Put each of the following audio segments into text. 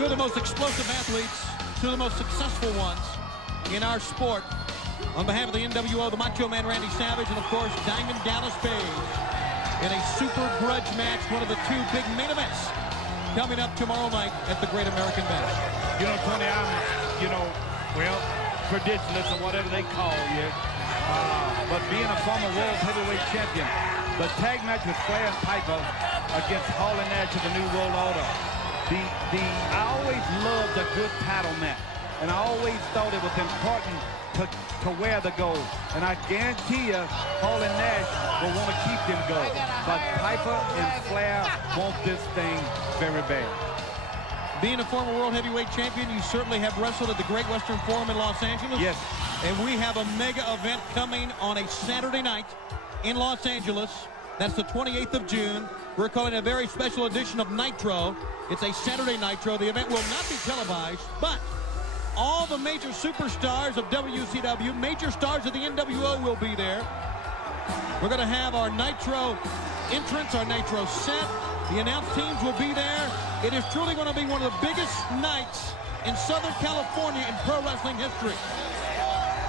Two of the most explosive athletes, two of the most successful ones in our sport. On behalf of the NWO, the Macho Man Randy Savage, and of course, Diamond Dallas Page, in a super grudge match, one of the two big main events coming up tomorrow night at the Great American Bash. You know, Tony, well, traditionalist or whatever they call you, but being a former world heavyweight champion, the tag match with Flair and Piper against Hall and Nash of the New World Order. I always loved a good title match, and I always thought it was important to wear the gold. And I guarantee you, Hall and Nash will want to keep them gold. But Piper and Flair want this thing very bad. Being a former world heavyweight champion, you certainly have wrestled at the Great Western Forum in Los Angeles. Yes. And we have a mega event coming on a Saturday night in Los Angeles. That's the 28th of June. We're calling it a very special edition of Nitro. It's a Saturday Nitro. The event will not be televised, but all the major superstars of WCW, major stars of the NWO will be there. We're going to have our Nitro entrance, our Nitro set. The announced teams will be there. It is truly going to be one of the biggest nights in Southern California in pro wrestling history.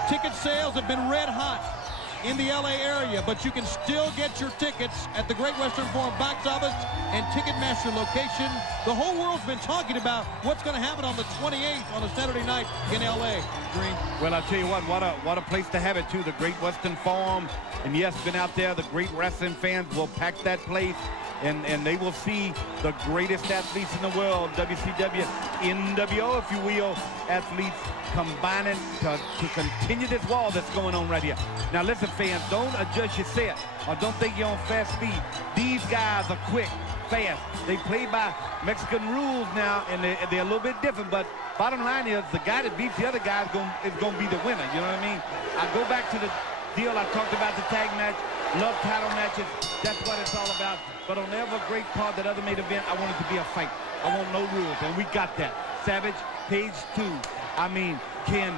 Ticket sales have been red hot in the LA area, but you can still get your tickets at the Great Western Forum box office and Ticketmaster location. The whole world's been talking about what's going to happen on the 28th on a Saturday night in LA. Green. Well, I'll tell you what a place to have it too, the Great Western Forum. And yes, been out there, the great wrestling fans will pack that place. And they will see the greatest athletes in the world, WCW, NWO, if you will, athletes combining to continue this wall that's going on right here. Now listen, fans, don't adjust your set or don't think you're on fast speed. These guys are quick, fast. They play by Mexican rules now, and they're a little bit different, but bottom line is the guy that beats the other guy is going to be the winner, you know what I mean? I go back to the deal I talked about, the tag match, love title matches, that's what it's all about. But on every great part, that other main event, I want it to be a fight. I want no rules, and we got that. Savage, Page 2. I mean, can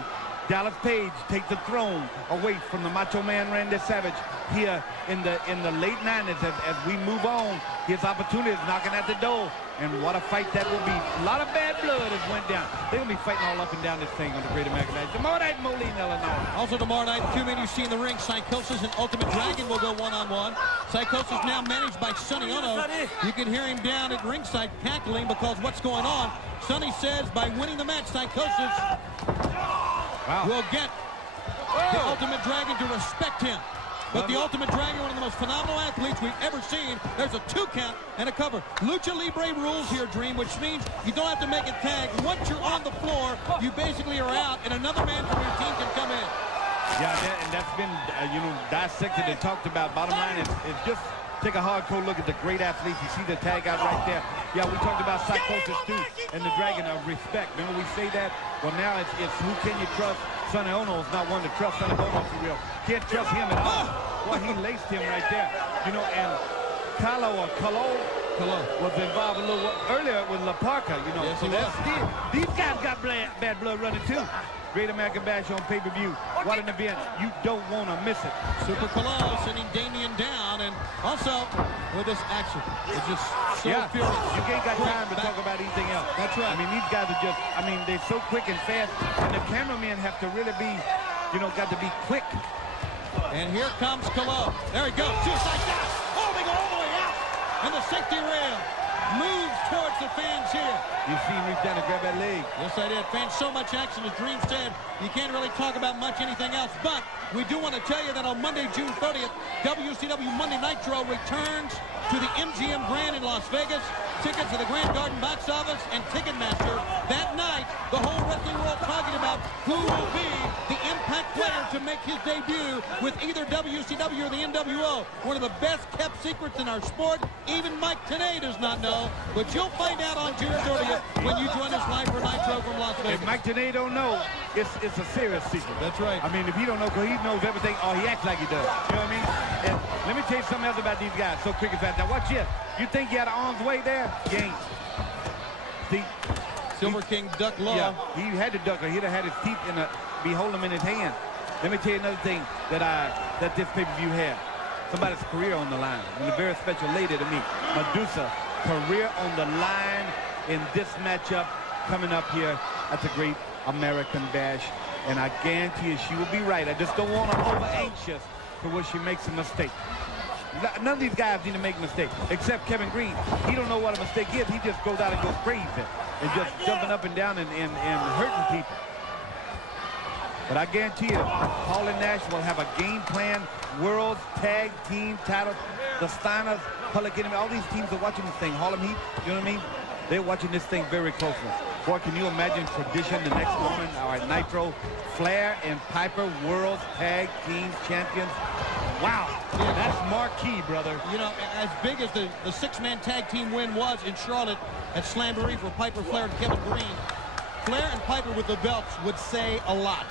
Dallas Page take the throne away from the Macho Man Randy Savage here in the late 90s as we move on? His opportunity is knocking at the door, and what a fight that will be. A lot of bad blood has went down. They're going to be fighting all up and down this thing on the Great American Bash. Tomorrow night in Moline, Illinois. Also tomorrow night, two men you see in the ring, Psychosis and Ultimate Dragon will go one-on-one. Psychosis now managed by Sonny Ono. You can hear him down at ringside cackling because what's going on. Sonny says by winning the match, Psychosis will get the Ultimate Dragon to respect him. But the Ultimate Dragon, one of the most phenomenal athletes we've ever seen. There's a 2 count and a cover. Lucha Libre rules here, Dream, which means you don't have to make a tag. Once you're on the floor, you basically are out, and another man from your team can come in. Yeah, and that's been, dissected and talked about. Bottom line is just take a hardcore look at the great athletes. You see the tag out right there. Yeah, we talked about Psychosis too, and the Dragon of respect. Remember we say that? Well, now it's who can you trust? Sonny Ono's not one to trust. Sonny Ono for real. Can't trust him at all. Well, he laced him right there. You know, and Calo was involved a little earlier with La Parca, you know. Yes, so that's still, these guys got bad blood running too. Great American Bash on pay-per-view. What an event. You don't want to miss it. Super Calo sending Damian down, and also with this action, it's just so furious. You ain't got time to talk about anything else. That's right. I mean, these guys are just, they're so quick and fast, and the cameramen have to really be, got to be quick. And here comes Calo. There he goes. Suicide dive. Oh, they go all the way out. And the safety rail moves towards the fans here. You see him reach down and grab that leg. Yes, I did. Fans, so much action, as Dream said. You can't really talk about much anything else. But we do want to tell you that on Monday, June 30th, WCW Monday Nitro returns to the MGM Grand in Las Vegas. Tickets to the Grand Garden box office and Ticketmaster. That night, the whole wrestling world talking about who will be the Impact player to make his debut with either WCW or the NWO. One of the best kept secrets in our sport. Even Mike Tenay does not know. But you'll find out on June 30th when you join us live for Nitro from Las Vegas. If Mike Tenay don't know, it's a serious secret. That's right. I mean, if he don't know, because he knows everything, or he acts like he does. You know what I mean? And let me tell you something else about these guys. So quick and fast. Now watch this. You think he had an arm's way there? He ain't. See? Silver King duck low. Yeah, he had to duck, or he'd have had his teeth be holding them in his hand. Let me tell you another thing that this pay-per-view had. Somebody's career on the line. And a very special lady to me. Medusa, career on the line in this matchup. coming up here at the Great American Bash. And I guarantee you she will be right. I just don't want her over anxious for where she makes a mistake. None of these guys need to make mistakes, except Kevin Green. He don't know what a mistake is. He just goes out and goes crazy and just jumping up and down and hurting people. But I guarantee you, Hall and Nash will have a game plan. World Tag Team title. The Steiners, Public Enemy, all these teams are watching this thing. Harlem Heat, you know what I mean? They're watching this thing very closely. Boy, can you imagine tradition the next morning? All right, Nitro, Flair and Piper, World Tag Team Champions. Wow, that's marquee, brother. You know, as big as the six-man tag team win was in Charlotte at Slamboree for Piper, Flair, and Kevin Green, Flair and Piper with the belts would say a lot.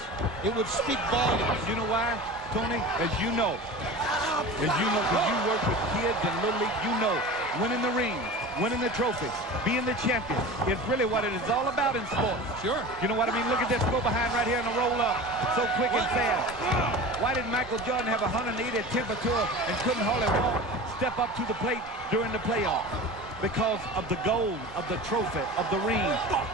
It would speak volumes. You know why, Tony? As you know, because you work with kids in Little League, you know, winning the ring, winning the trophies, being the champion is really what it is all about in sports. Sure. You know what I mean? Look at this go behind right here and a roll up. So quick and fast. Why did Michael Jordan have 180 at temperature and couldn't hardly walk, step up to the plate during the playoffs? Because of the gold, of the trophy, of the ring.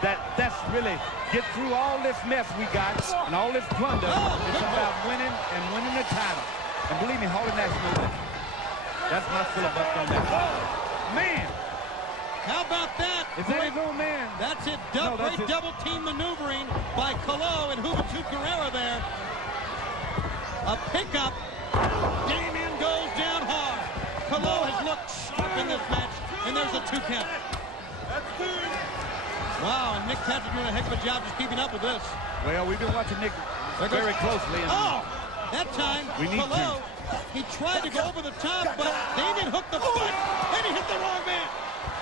That's really get through all this mess we got and all this plunder. It's about winning and winning the title. And believe me, Hall and Nash knows that. That's my filibuster on that. Man! How about that? Is that his own man? That's it. Great double team maneuvering by Calo and Juventud Guerrera there. A pickup. Damian goes down hard. Calo has looked sharp in this match, and there's a 2 count. Wow, and Nick Patrick doing a heck of a job just keeping up with this. Well, we've been watching Nick very closely. And that time, Calo, he tried to go over the top, but Damian hooked the foot, and he hit the wrong man.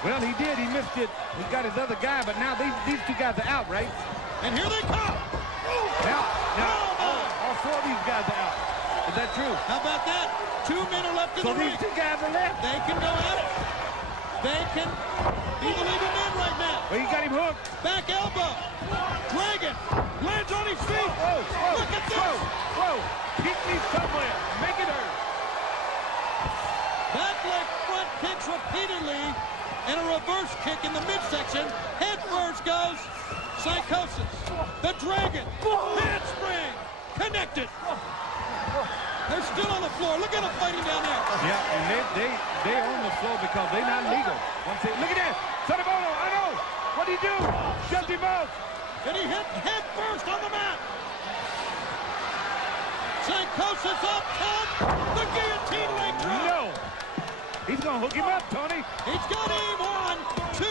Well, he did. He missed it. He got his other guy, but now these two guys are out, right? And here they come. Now all 4 of these guys are out. Is that true? How about that? 2 men are left in the ring. So these 2 guys are left. They can go at it. They can be the leading men right now. Well, he got him hooked. Back elbow. Dragon lands on his feet. Whoa, look at this. Whoa. Kick me somewhere. Make it hurt. Back leg front kicks repeatedly. And a reverse kick in the midsection. Head first goes Psychosis. The Dragon. Handspring. Connected. They're still on the floor. Look at them fighting down there. Yeah, and they're on the floor because they're not legal. Look at that. Sadabono, I know. What did he do? Shoved him off. And he hit head first on the mat. Psychosis up top. The guillotine leg drop. No. He's going to hook him up, Tony. He's got him. 1, 2.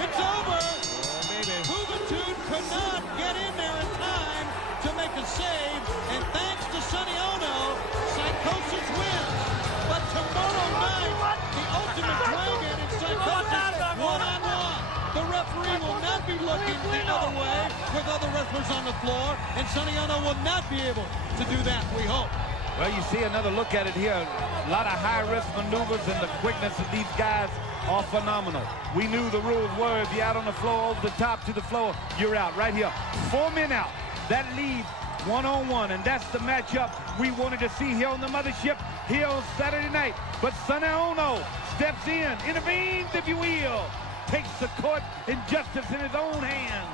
It's over. Oh, baby. Juventud could not get in there in time to make a save. And thanks to Sonny Ono, Psychosis wins. But tomorrow night, the Ultimate Dragon and Psychosis one-on-one. The referee will not be looking the other way with other wrestlers on the floor. And Sonny Ono will not be able to do that, we hope. Well, you see another look at it here. A lot of high-risk maneuvers, and the quickness of these guys are phenomenal. We knew the rules were if you're out on the floor, over the top to the floor, you're out right here. 4 men out. That leaves one-on-one, and that's the matchup we wanted to see here on the mothership here on Saturday night. But Sonny Ono steps in, intervenes, if you will, takes the court and justice in his own hands.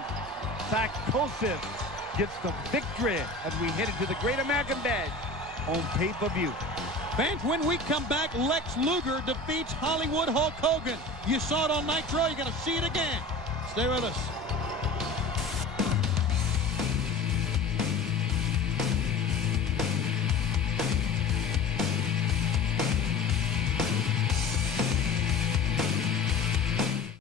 Psychosis gets the victory as we headed to the Great American Bash on pay-per-view. Fans, when we come back, Lex Luger defeats Hollywood Hulk Hogan. You saw it on Nitro, you're going to see it again. Stay with us.